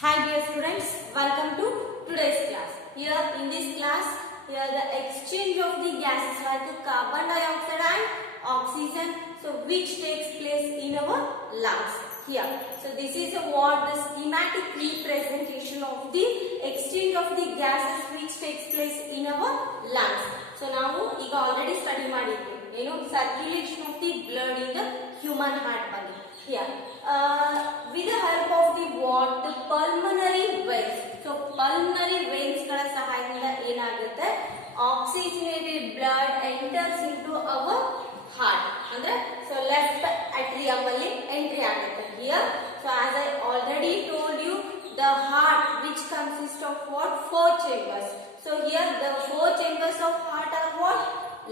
Hi dear students, welcome to today's class. Here in this class, here the exchange of the gases like carbon dioxide and oxygen, so which takes place in our lungs. Here, so this is what the schematic representation of the exchange of the gases which takes place in our lungs. So now ಈಗ already study ಮಾಡಿದ್ವಿ ಏನು circulation of the blood in the human heart ಬಗ್ಗೆ. Here, with the help of the what the pulmonary veins. So pulmonary veins ಗಳ ಸಹಾಯದಿಂದ ಏನಾಗುತ್ತೆ oxygenated blood enters into our heart. ಅಂದ್ರೆ so left atrium ಅಲ್ಲಿ entry ಆಗುತ್ತೆ. Here, so as I already told you, the heart which consists of what? Four chambers. So here the four chambers of heart are what?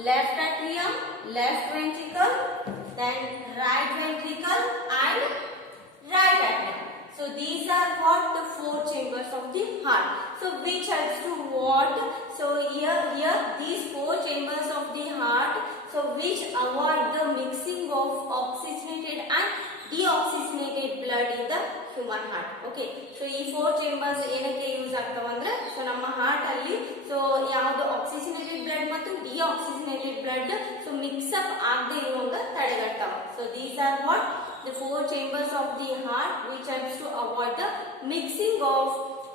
Left atrium, left ventricle, then right ventricle and right atrium. So these are what? The four chambers of the heart. So which helps to what? So here these four chambers of the heart, so which avoid the mixing of oxygenated and deoxygenated blood in the human heart. Okay, so ಈ four chambers ಏನಕ್ಕೆ use ಆಗ್ತಾವ ಅಂದ್ರೆ so ನಮ್ಮ heart ಅಲ್ಲಿ so ಯಾವುದು oxygenated blood ಮತ್ತು deoxygenated blood so mix up ಆಗದೆ ಇರುವಂಗ ತಡೆಗಟ್ಟಾವ. So these are what the four chambers of the heart which helps to avoid the mixing of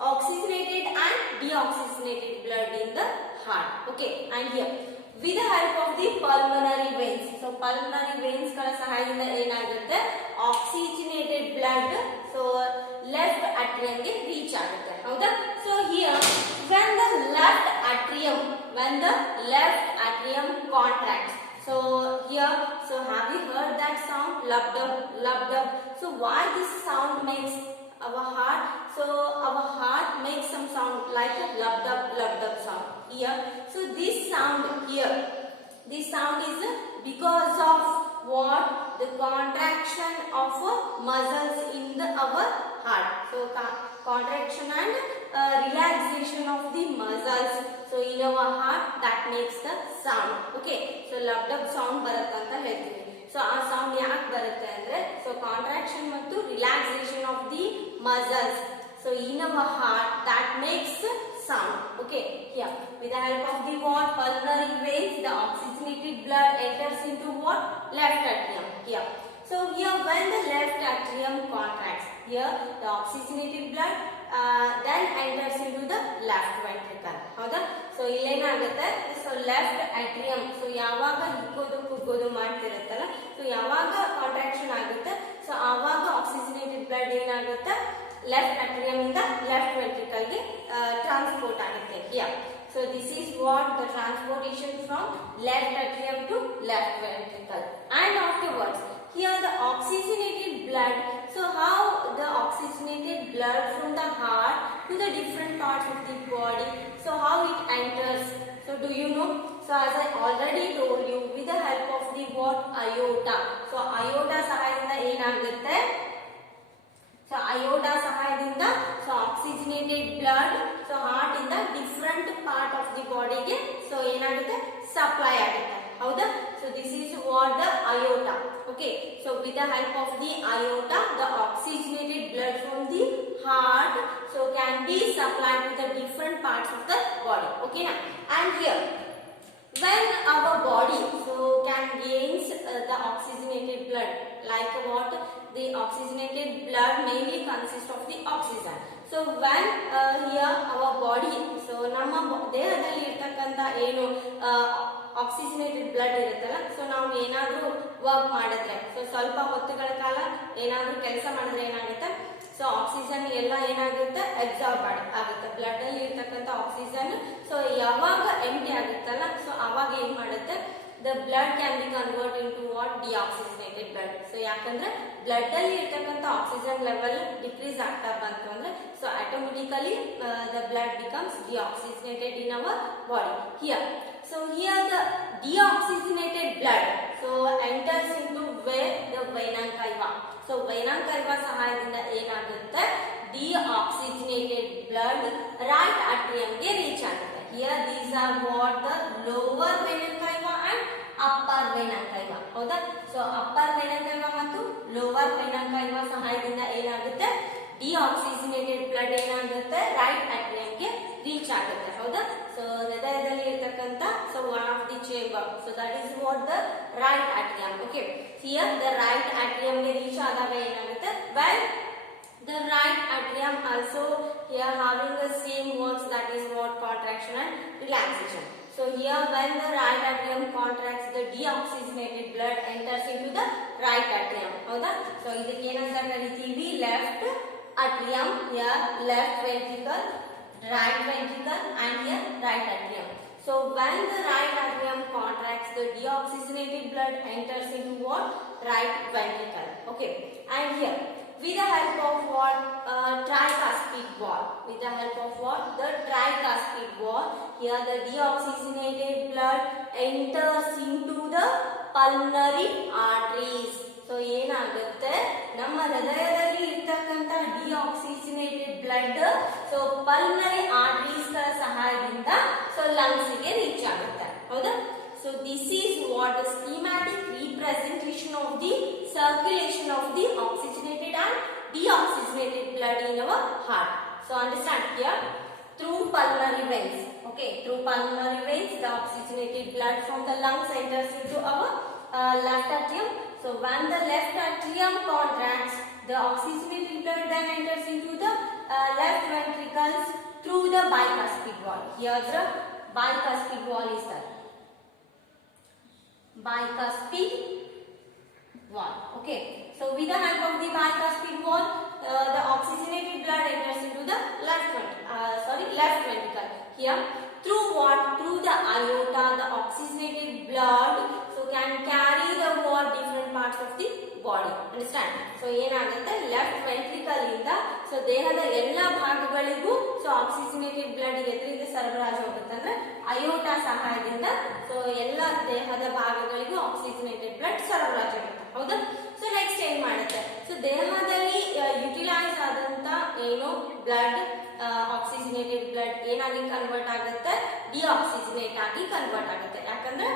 oxygenated and deoxygenated blood in the heart. Okay, and here with the help of the pulmonary veins. So pulmonary veins ಗಳ ಸಹಾಯದಿಂದ ಏನಾಗುತ್ತೆ oxygenated blood so left atrium ಗೆ reach ಆಗುತ್ತೆ. ಹೌದಾ? So here when the left atrium contracts. So here, so have you heard that sound? Lub dub. So why this sound makes our heart? So our heart makes some sound like a lub dub sound. Here, so this sound here, this sound is because of what? The contraction of muscles in our heart. So contraction and relaxation of the muscles. So in our heart that makes the sound. Okay, so lub dub sound ಬರುತ್ತೆ ಅಂತ ಹೇಳ್ತೀವಿ. ಸೊ ಆ ಸೌಂಡ್ ಯಾಕೆ ಬರುತ್ತೆ ಅಂದ್ರೆ so contraction ಮತ್ತು relaxation of the muscles. So in our heart that makes sound. Okay, here with the help of the what? Pulmonary veins, the oxygenated blood enters into what? Left atrium. Here, so here when the left atrium contracts, here the oxygenated blood then enters into the left ventricle. ಹೌದಾ? So ಇಲ್ಲೇನಾಗುತ್ತೆ so left atrium so ಯಾವಾಗ ಹಿಗ್ಗೋದು ಕುಗ್ಗೋದು ಮಾಡ್ತಿರುತ್ತಲ್ಲ so ಯಾವಾಗ contraction ಆಗುತ್ತೆ so ಆವಾಗ oxygenated blood ಏನಾಗುತ್ತೆ ಲೆಫ್ಟ್ atrium ಇಂದ ಲೆಫ್ಟ್ ventricle ಗೆ ಟ್ರಾನ್ಸ್ಪೋರ್ಟ್ ಆಗುತ್ತೆ. Here, so this is what the transportation from left atrium to left ventricle. And afterwards here the oxygenated blood, so how the oxygenated blood from the heart to the different parts of the body, so how it enters? So do you know? So as I already told you, with the help of the what? Aorta. So aorta ಸಹಾಯದಿಂದ ಏನಾಗುತ್ತೆ so aorta ಸಹಾಯದಿಂದ so oxygenated blood so heart ಇಂದ different part of the body ಗೆ ಸೊ ಏನಾಗುತ್ತೆ ಸಪ್ಲೈ ಆಗುತ್ತೆ. ಹೌದಾ? So this is what the aorta. Okay, so with the help of the aorta the oxygenated blood from the heart so can be supplied to the different parts of the body. Okay now, and here when our body so can gains the oxygenated blood, like what? The oxygenated blood mainly consists of the oxygen. So when here our body so ನಮ್ಮ ದೇಹದಲ್ಲಿ ಇರತಕ್ಕಂತ ಏನು oxygenated blood ಇರುತ್ತಲ್ಲ ಸೊ ನಾವು ಏನಾದ್ರೂ ವರ್ಕ್ ಮಾಡಿದ್ರೆ ಸೊ ಸ್ವಲ್ಪ ಹೊತ್ತುಗಳ ಕಾಲ ಏನಾದ್ರೂ ಕೆಲಸ ಮಾಡಿದ್ರೆ ಏನಾಗುತ್ತೆ ಸೊ ಆಕ್ಸಿಜನ್ ಎಲ್ಲ ಏನಾಗುತ್ತೆ ಅಬ್ಸಾರ್ಬ್ ಆಗುತ್ತೆ ಬ್ಲಡ್ ಅಲ್ಲಿ ಇರ್ತಕ್ಕಂಥ ಆಕ್ಸಿಜನ್ ಸೊ ಯಾವಾಗ ಎಂಟಿ ಆಗುತ್ತಲ್ಲ ಸೊ ಅವಾಗ ಏನ್ ಮಾಡುತ್ತೆ the blood can be converted into what? Deoxygenated blood. So ಯಾಕಂದ್ರೆ ಬ್ಲಡ್ ಅಲ್ಲಿ ಇರ್ತಕ್ಕಂಥ ಆಕ್ಸಿಜನ್ ಲೆವೆಲ್ ಡಿಕ್ರೀಸ್ ಆಗ್ತಾ ಬಂತು ಅಂದ್ರೆ so automatically the blood becomes deoxygenated in our body. Here, so here the deoxygenated blood so enters into where? The vena cava. So vena cava ಸಹಾಯದಿಂದ ಏನಾಗುತ್ತೆ deoxygenated blood right atrium ಗೆ reach ಆಗುತ್ತೆ. Here these are what? The lower vena cava and upper vena cava. ಹೌದಾ? So upper vena cava ಮತ್ತು lower vena cava ಸಹಾಯದಿಂದ ಏನಾಗುತ್ತೆ deoxygenated oxygenated blood ಏನಾಗುತ್ತೆ right ಅಟ್ರಿಯಂಗೆ ರೀಚ್ ಆಗುತ್ತೆ ಹೌದಾ ಸೊ ಹೃದಯದಲ್ಲಿ ಇರತಕ್ಕಂತ so one of the chamber so that is what the right atrium okay here the right ಅಟ್ರಿಯಂಗೆ ರೀಚ್ ಆದಾಗ ಏನಾಗುತ್ತೆ well the right atrium also here having the same works that is what contraction and relaxation so here when the right atrium contracts the deoxygenated blood enters into the right atrium hauda so idಕ್ಕೆ ಏನಂತ ಕರೀತೀವಿ left atrium here left ventricle right ventricle and here right atrium so when the right atrium contracts the deoxygenated blood enters into what right ventricle okay and here with the help of what tricuspid wall with the help of what the tricuspid wall here the deoxygenated blood enters into the pulmonary arteries so ಏನಾಗುತ್ತೆ ನಮ್ಮ ಹೃದಯದಲ್ಲಿ ಇರತಕ್ಕಂತ deoxygenated blood so pulmonary arteries ಗಳ ಸಹಾಯದಿಂದ so lungs ಗೆ reach ಆಗುತ್ತೆ ಹೌದಾ so this is what the schematic representation of the circulation of the oxygenated and deoxygenated blood in our heart so understand here through pulmonary veins okay through pulmonary veins the oxygenated blood from the lungs enters into our left atrium so when the left atrium contracts the oxygenated blood then enters into the left ventricles through the bicuspid wall here the bicuspid wall is there bicuspid wall okay so with the help of the bicuspid wall the oxygenated blood enters into the left ventricle here through what through the aorta the oxygenated blood so can carry the what different parts of the body understand so ಏನಾಗುತ್ತೆ left ventricle ಇಂದ ಸೊ ದೇಹದ ಎಲ್ಲಾ ಭಾಗಗಳಿಗೂ so oxygenated blood ಎದರಿಂದ ಸರಬರಾಜು ಹೋಗುತ್ತೆ ಅಂದ್ರೆ ಅಯೋಟಾ ಸಹಾಯದಿಂದ ಸೊ ಎಲ್ಲಾ ದೇಹದ ಭಾಗಗಳಿಗೂ ಆಕ್ಸಿಜನೇಟೆಡ್ ಬ್ಲಡ್ ಸರಬರಾಜು ಆಗುತ್ತೆ ಹೌದಾ ಸೊ ನೆಕ್ಸ್ಟ್ ಏನ್ ಮಾಡುತ್ತೆ ಸೊ ದೇಹದಲ್ಲಿ ಯುಟಿಲೈಸ್ ಆದಂತ ಏನು ಬ್ಲಡ್ ಆಕ್ಸಿಜನೇಟೆಡ್ ಬ್ಲಡ್ ಏನಾಗಿ ಕನ್ವರ್ಟ್ ಆಗುತ್ತೆ ಡಿಆಕ್ಸಿಜನೇಟ್ ಆಗಿ ಕನ್ವರ್ಟ್ ಆಗುತ್ತೆ ಯಾಕಂದ್ರೆ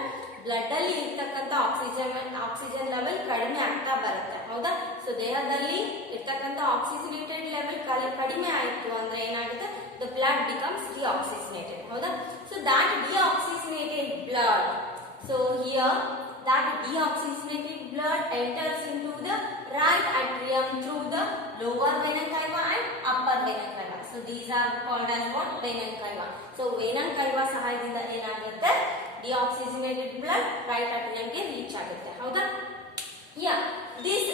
ಬ್ಲಡ್ ಅಲ್ಲಿ ಇರ್ತಕ್ಕಂತ ಆಕ್ಸಿಜನ್ ಲೆವೆಲ್ ಕಡಿಮೆ ಆಗ್ತಾ ಬರುತ್ತೆ ಹೌದಾ ಸೊ ದೇಹದಲ್ಲಿ ಇರ್ತಕ್ಕಂತ ಆಕ್ಸಿಜನೇಟೆಡ್ ಲೆವೆಲ್ ಕಡಿಮೆ ಆಯ್ತು ಅಂದ್ರೆ ಏನಾಗುತ್ತೆ ದ ಬ್ಲಡ್ ಬಿಕಮ್ಸ್ ಡಿಆಕ್ಸಿಜನೇಟೆಡ್ ಹೌದಾ so that deoxygenated blood so here that deoxygenated blood enters into the right atrium through the lower vena cava and upper vena cava so these are called as what vena cava so vena cava ಸಹಾಯದಿಂದ ಏನಾಗುತ್ತೆ deoxygenated blood right atrium ಗೆ reach ಆಗುತ್ತೆ ಹೌದಾ yeah this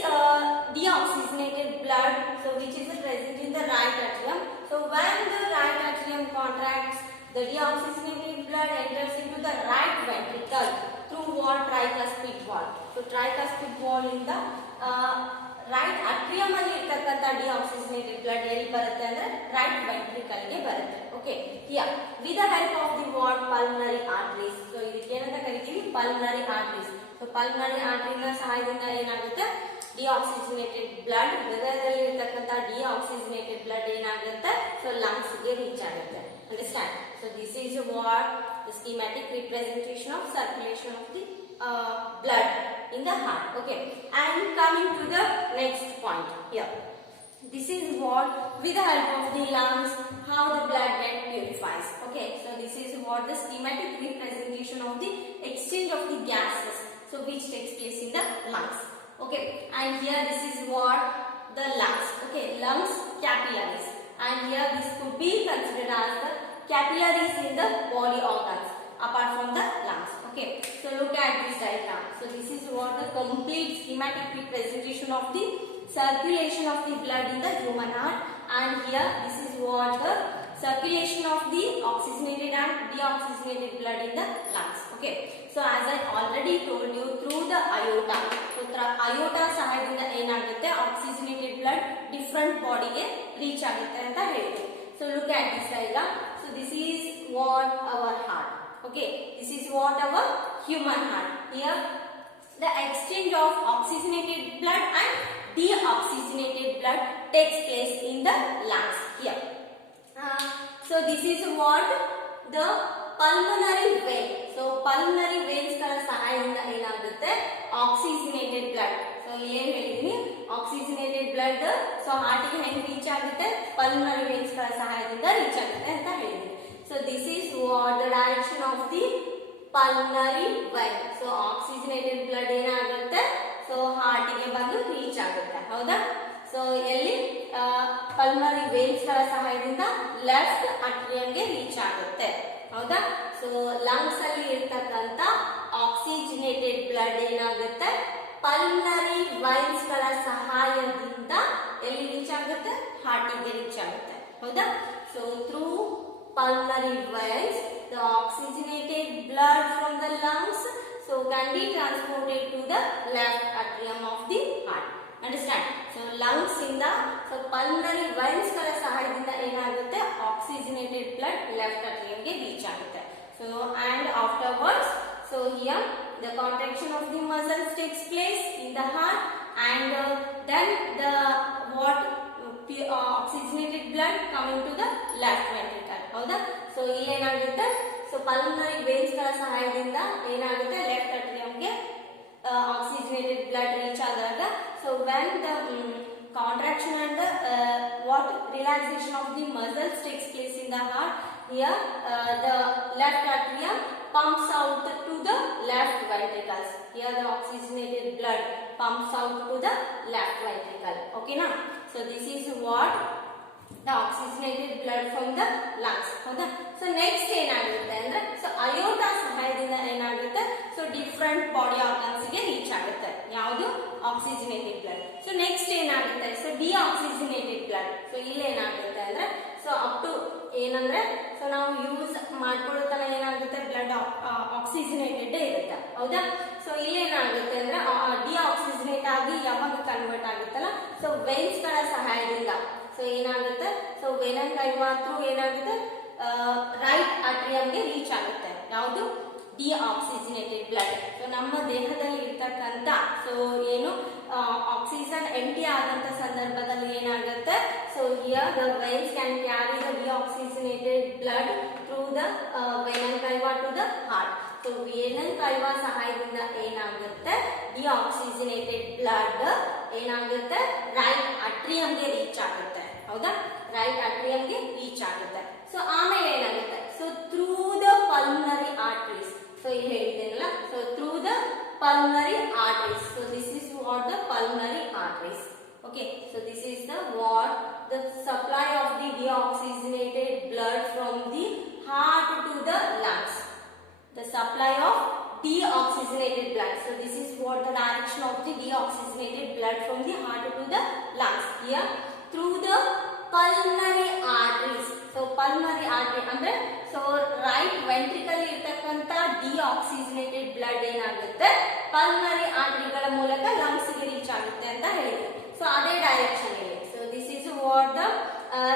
deoxygenated blood so which is present in the right atrium so when the right atrium contracts the deoxygenated blood enters into the right ventricle through what tricuspid wall so tricuspid wall ಇಂದ right atrium ಅಲ್ಲಿ ಇರತಕ್ಕಂತ deoxygenated blood ಎಲ್ಲಿ ಬರುತ್ತೆ ಅಂದ್ರೆ right ventricle ಗೆ ಬರುತ್ತೆ okay here with the help of the what pulmonary arteries so ಇದಕ್ಕೆ ಏನಂತ ಕರೀತೀವಿ pulmonary arteries so pulmonary artery ನ ಸಹಾಯದಿಂದ ಏನಾಗುತ್ತೆ deoxygenated blood ಹೃದಯದಲ್ಲಿ ಇರತಕ್ಕಂತ deoxygenated blood ಏನಾಗುತ್ತೆ so lungs ಗೆ ರೀಚ್ ಆಗುತ್ತೆ understand so this is what the schematic representation of circulation of the blood in the heart okay and coming to the next point here this is what with the help of the lungs how the blood get purifies okay so this is what the schematic representation of the exchange of the gases so which takes place in the lungs okay and here this is what the lungs okay lungs capillaries and here this could be considered as the capillaries in the body organs apart from the lungs okay so look at this diagram so this is what the complete schematic representation of the circulation of the blood in the human heart and here this is what the circulation of the oxygenated and deoxygenated blood in the lungs okay so as I already told you through the aorta so aorta ಸಹಾಯದಿಂದ ಏನಾಗುತ್ತೆ oxygenated blood different body ಗೆ reach ಆಗುತ್ತೆ ಅಂತ ಹೇಳ್ತೀವಿ so look at this diagram so this is what our heart okay this is what our human heart here the exchange of oxygenated blood and deoxygenated blood takes place in the lungs here so this is what the pulmonary vein so pulmonary veins ಗಳ ಸಹಾಯದಿಂದ ಏನಾಗುತ್ತೆ oxygenated blood so ಏನು ಹೇಳಿದೀನಿ oxygenated blood so ಹಾರ್ಟಿಗೆ ಹೆಂಗ್ ರೀಚ್ ಆಗುತ್ತೆ, pulmonary veins ಗಳ ಸಹಾಯದಿಂದ ರೀಚ್ ಆಗುತ್ತೆ ಅಂತ ಹೇಳಿದ್ವಿ. So this is what the direction of the pulmonary vein. So oxygenated blood ಏನಾಗುತ್ತೆ, ಸೊ ಹಾರ್ಟಿಗೆ ಬಂದು ರೀಚ್ ಆಗುತ್ತೆ. ಹೌದಾ? ಸೊ ಎಲ್ಲಿ ಪಲ್ಮನರಿ ವೇನ್ಸ್ ಗಳ ಸಹಾಯದಿಂದ ಲೆಫ್ಟ್ ಅಟ್ರಿಯಂಗೆ ರೀಚ್ ಆಗುತ್ತೆ. ಹೌದಾ? ಸೊ ಲಂಗ್ಸ್ ಅಲ್ಲಿ ಇರ್ತಕ್ಕಂತ ಆಕ್ಸಿಜನೇಟೆಡ್ ಬ್ಲಡ್ ಏನಾಗುತ್ತೆ, ಪಲ್ಮನರಿ ವೈನ್ಸ್ ಗಳ ಸಹಾಯದಿಂದ ಎಲ್ಲಿ ರೀಚ್ ಆಗುತ್ತೆ, ಹಾರ್ಟಿಗೆ ರೀಚ್ ಆಗುತ್ತೆ. ಹೌದಾ? So through pulmonary veins the oxygenated blood from the lungs so can be transported to the left atrium of the heart. Understand? So lungs ಇಂದ so pulmonary veins ಗಳ ಸಹಾಯದಿಂದ ಏನಾಗುತ್ತೆ, oxygenated blood left atrium ಗೆ reach ಆಗುತ್ತೆ. So and afterwards so here the contraction of the muscles takes place in the heart and then the what oxygenated blood coming to the left ventricle. ಹೌದಾ? ಸೊ ಇಲ್ಲಿ ಏನಾಗುತ್ತೆ, so pulmonary veins ಗಳ ಸಹಾಯದಿಂದ ಏನಾಗುತ್ತೆ, ಲೆಫ್ಟ್ ಅಟ್ರಿಯಂಗೆ oxygenated blood reach ಆದಾಗ so when the contraction and the what relaxation of the muscles takes place in the heart, here the left atrium pumps out to the left ventricles. Here the oxygenated blood pumps out to the left ventricle. Okay na? So this is what the oxygenated blood from the lungs. ಹೌದಾ? So next ಏನಾಗುತ್ತೆ ಅಂದ್ರೆ ಸೊ ಅಯೋಟಾ ಸಹಾಯದಿಂದ ಏನಾಗುತ್ತೆ, so different body organs ಗೆ reach ಆಗುತ್ತೆ. ಯಾವುದು, oxygenated blood. So next ಏನಾಗುತ್ತೆ, ಸೊ ಡಿಆಕ್ಸಿಜನೇಟೆಡ್ ಬ್ಲಡ್. ಸೊ ಇಲ್ಲಿ ಏನಾಗುತ್ತೆ ಅಂದ್ರೆ ಸೊ ಅಪ್ ಟು ಏನಂದ್ರೆ ಸೊ ನಾವು ಯೂಸ್ ಮಾಡ್ಕೊಳ್ಳೋತನ ಏನಾಗುತ್ತೆ, ಬ್ಲಡ್ ಆಕ್ಸಿಜನೇಟೆಡ್ ಇರುತ್ತೆ. ಹೌದಾ? ಸೊ ಇಲ್ಲಿ ಏನಾಗುತ್ತೆ ಅಂದ್ರೆ ಡಿಆಕ್ಸಿಜನೇಟ್ ಆಗಿ ಯಾವಾಗ ಕನ್ವರ್ಟ್ ಆಗುತ್ತಲ್ಲ, ಸೊ ವೇನ್ಸ್ ಗಳ ಸಹಾಯದಿಂದ ಸೊ ಏನಾಗುತ್ತೆ, ಸೊ ವೇನನ್ ಕೈವಾ ಥ್ರೂ ಏನಾಗುತ್ತೆ ರೈಟ್ ಅಟ್ರಿಯಂಗೆ ರೀಚ್ ಆಗುತ್ತೆ. ಯಾವುದು, ಡಿಆಕ್ಸಿಜನೇಟೆಡ್ ಬ್ಲಡ್. ಸೊ ನಮ್ಮ ದೇಹದಲ್ಲಿ ಇರ್ತಕ್ಕಂಥ ಸೊ ಏನು ಆಕ್ಸಿಜನ್ ಎಂಟಿ ಆದಂತ ಸಂದರ್ಭದಲ್ಲಿ ಏನಾಗುತ್ತೆ, so here the veins can carry the deoxygenated blood through the vena cava to the heart. So vena cava ಸಹಾಯದಿಂದ ಏನಾಗುತ್ತೆ, ಡಿಆಕ್ಸಿಜನೇಟೆಡ್ ಬ್ಲಡ್ ಏನಾಗುತ್ತೆ, ರೈಟ್ ಅಟ್ರಿಯಂಗೆ ರೀಚ್ ಆಗುತ್ತೆ. ಹೌದಾ? ರೈಟ್ ಅಟ್ರಿಯಂಗೆ ರೀಚ್ ಆಗುತ್ತೆ. ಸೊ ಆಮೇಲೆ ಏನಾಗುತ್ತೆ, so through the pulmonary arteries. So ಇಲ್ಲಿ ಹೇಳಿದ್ದೇನಲ್ಲ, so through the pulmonary arteries. So this is what the pulmonary arteries. Okay, so this is the what the supply of the deoxygenated blood from the heart to the lungs. The supply of deoxygenated blood. So this is what the direction of the deoxygenated blood from the heart to the lungs. Here through the pulmonary arteries. So pulmonary artery ಅಂದ್ರೆ so right ventricle ಇರ್ತಕ್ಕಂತ deoxygenated blood ಏನಾಗುತ್ತೆ, pulmonary arteryಗಳ ಮೂಲಕ lungs ಗೆ reach ಆಗುತ್ತೆ ಅಂತ ಹೇಳಿದ್ವಿ. ಸೊ ಅದೇ ಡೈರೆಕ್ಷನ್ ಇದೆ. So this is what the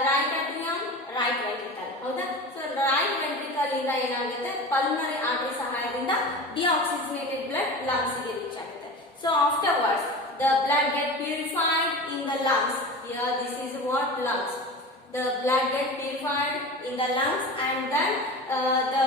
right atrium, right ventricle. ಹೌದಾ? ಸೊ ರೈಟ್ ವೆಂಟ್ರಿಕಲ್ ಇಂದ ಏನಾಗುತ್ತೆ, ಪಲ್ಮನರಿ ಆರ್ಟರಿ ಸಹಾಯದಿಂದ ಡಿಆಕ್ಸಿಜನೇಟೆಡ್ ಬ್ಲಡ್ ಲಂಗ್ಸ್ ಗೆ ರೀಚ್ ಆಗುತ್ತೆ. So afterwards the blood get purified in the lungs. Here this is what lungs. The blood get purified in the lungs and then the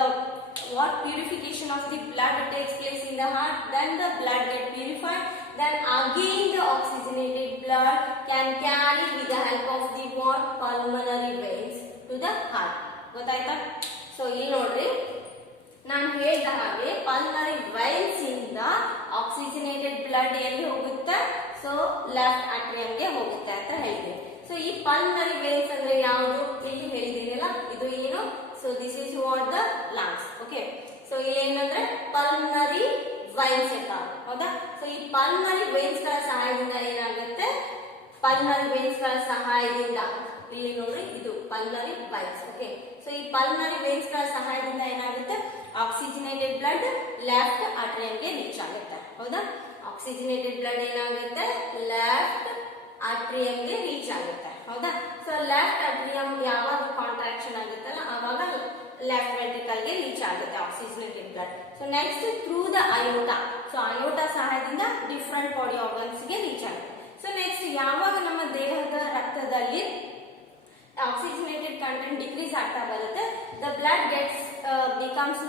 what purification of the blood takes place in the heart. Then the blood get purified. Then again the oxygenated blood can carry with the help of the what pulmonary veins to the heart. ಗೊತ್ತಾಯ್ತಾ? ಸೊ ಇಲ್ಲಿ ನೋಡ್ರಿ, ನಾನು ಹೇಳಿದ ಹಾಗೆ pulmonary wines ಇಂದ oxygenated blood ಎಲ್ಲಿ ಹೋಗುತ್ತೆ, so left ಅಟ್ರಿಯಂಗೆ ಹೋಗುತ್ತೆ ಅಂತ ಹೇಳಿದೆ. ಸೊ ಈ ಪಲ್ಮನರಿ ವೇನ್ಸ್ ಅಂದ್ರೆ ಯಾವುದು ಇಲ್ಲಿ ಹೇಳಿದೀನಲ್ಲ, ಇದು ಏನು, so this is what the lungs. Okay, so ಇಲ್ಲಿ ಏನಂದ್ರೆ ಪಲ್ಮನರಿ ವೈನ್ಸ್ ಇರ್ತಾವ. ಹೌದಾ? ಸೊ ಈ ಪಲ್ಮನರಿ ವೇನ್ಸ್ ಗಳ ಸಹಾಯದಿಂದ ಏನಾಗುತ್ತೆ, ಪಲ್ಮನರಿ ವೇನ್ಸ್ ಗಳ ಸಹಾಯದಿಂದ ಇಲ್ಲಿ ನೋಡ್ರಿ, ಇದು ಪಲ್ಮನರಿ ವೈನ್ಸ್. ಓಕೆ, ಸೊ ಈ ಪಲ್ಮನರಿ ವೇನ್ಸ್ ಗಳ ಸಹಾಯದಿಂದ ಏನಾಗುತ್ತೆ, ಆಕ್ಸಿಜನೇಟೆಡ್ ಬ್ಲಡ್ ಲೆಫ್ಟ್ ಅಟ್ರಿಯಂಗೆ ರೀಚ್ ಆಗುತ್ತೆ. ಹೌದಾ? ಆಕ್ಸಿಜನೇಟೆಡ್ ಬ್ಲಡ್ ಏನಾಗುತ್ತೆ, ಲೆಫ್ಟ್ ಅಟ್ರಿಯಂಗೆ ರೀಚ್ ಆಗುತ್ತೆ. ಹೌದಾ? ಸೊ ಲೆಫ್ಟ್ ಅಟ್ರಿಯಂ ಯಾವಾಗ ಕಾಂಟ್ರಾಕ್ಷನ್ ಆಗುತ್ತಲ್ಲ ಆವಾಗ ಲೆಫ್ಟ್ ವೆಂಟ್ರಿಕಲ್ ಗೆ ರೀಚ್ ಆಗುತ್ತೆ oxygenated blood. So next through the ಅಯೋಟಾ. ಸೊ ಅಯೋಟಾ ಸಹಾಯದಿಂದ ಡಿಫ್ರೆಂಟ್ ಬಾಡಿ ಆರ್ಗನ್ಸ್ ಗೆ ರೀಚ್ ಆಗುತ್ತೆ. ಸೊ ನೆಕ್ಸ್ಟ್ ಯಾವಾಗ ನಮ್ಮ ದೇಹದ ರಕ್ತದಲ್ಲಿ ಆಕ್ಸಿಜನೇಟೆಡ್ ಕಂಟೆಂಟ್ ಡಿಕ್ರೀಸ್ ಆಗ್ತಾ ಬರುತ್ತೆ, the blood gets becomes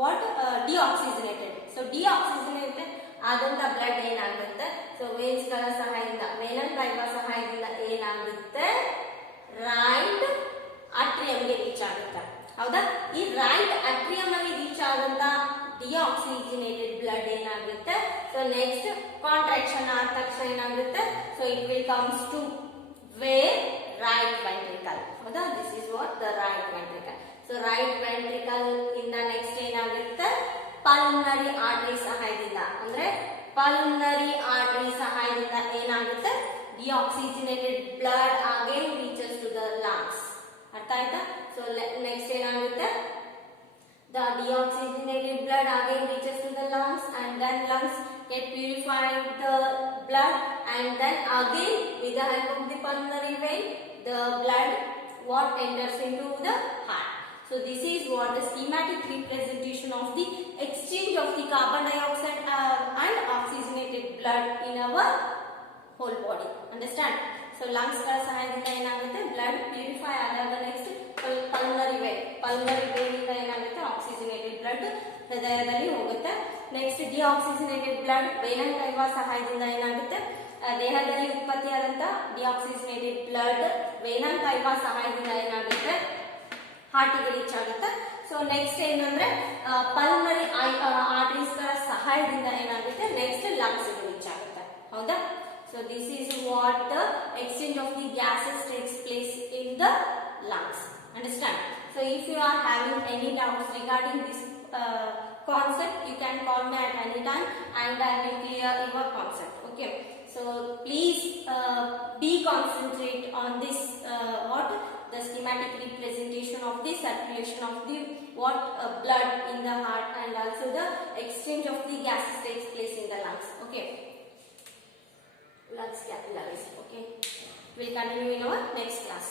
what deoxygenated. So deoxygenated ಆದಂತ ಬ್ಲಡ್ ಏನಾಗುತ್ತೆ, ಸೊ ವೇನ್ಸ್ ಗಳ ಸಹಾಯದಿಂದ, ವೇನಲ್ ಕೈವಾ ಸಹಾಯದಿಂದ ಏನಾಗುತ್ತೆ, ರೈಟ್ ಅಟ್ರಿಯಂಗೆ ರೀಚ್ ಆಗುತ್ತೆ. ಹೌದಾ? ಈ ರೈಟ್ ಅಟ್ರಿಯಂ ಅಲ್ಲಿ ರೀಚ್ ಆದಂತ ಡಿಆಕ್ಸಿಜನೇಟೆಡ್ ಬ್ಲಡ್ ಏನಾಗುತ್ತೆ, ಸೊ ನೆಕ್ಸ್ಟ್ ಕಾಂಟ್ರಾಕ್ಷನ್ ಆದ ತಕ್ಷಣ ಏನಾಗುತ್ತೆ, so it will comes to where right ventricle. ಹೌದಾ? This is what the right ventricle. So right ventricle ಇಂದ ನೆಕ್ಸ್ಟ್ ಏನಾಗುತ್ತೆ, ಪಲ್ಮನರಿ ಆರ್ಟರಿ ಸಹಾಯದಿಂದ, ಅಂದ್ರೆ ಪಲ್ಮನರಿ ಆರ್ಟರಿ ಸಹಾಯದಿಂದ ಏನಾಗುತ್ತೆ, deoxygenated blood again reaches to the lungs. ಅರ್ಥ ಆಯ್ತಾ? ಸೊ ನೆಕ್ಸ್ಟ್ ಏನಾಗುತ್ತೆ, the deoxygenated blood again reaches to the lungs, and then lungs get purified the blood, and then again with the help of the pulmonary vein the blood what enters into the heart. So this is what the schematic representation of the exchange of the carbon dioxide and oxygenated blood in our whole body. Understand? So lungs ಗಳ ಸಹಾಯದಿಂದ ಏನಾಗುತ್ತೆ, blood purify ಆದಾಗ next pulmonary vane ಇಂದ ಏನಾಗುತ್ತೆ, oxygenated blood ಹೃದಯದಲ್ಲಿ ಹೋಗುತ್ತೆ. Next deoxygenated blood ವೇನಲ್ ಕೈವಾ ಸಹಾಯದಿಂದ ಏನಾಗುತ್ತೆ, ದೇಹದಲ್ಲಿ ಉತ್ಪತ್ತಿಯಾದಂತ ಡಿಆಕ್ಸಿಜನೇಟೆಡ್ ಬ್ಲಡ್ ವೇನಲ್ ಕೈವಾ ಸಹಾಯದಿಂದ ಏನಾಗುತ್ತೆ, ಹಾರ್ಟಿಗೆ ರೀಚ್ ಆಗುತ್ತೆ. ಸೊ ನೆಕ್ಸ್ಟ್ ಏನಂದ್ರೆ ಪಲ್ಮನರಿ ಆರ್ಟರೀಸ್ ಗಳ ಸಹಾಯದಿಂದ ಏನಾಗುತ್ತೆ, ನೆಕ್ಸ್ಟ್ ಲಂಗ್ಸ್ ರೀಚ್ ಆಗುತ್ತೆ. ಹೌದಾ? So this is what the exchange of the gases takes place in the lungs. Understand? So if you are having any doubts regarding this concept, you can call me at any time and I will clear your concept. Okay? So please be concentrate on this what the schematic representation of the circulation of the what blood in the heart, and also the exchange of the gases takes place in the lungs. Okay? Lungs capillaries. Okay, we'll continue in our next class.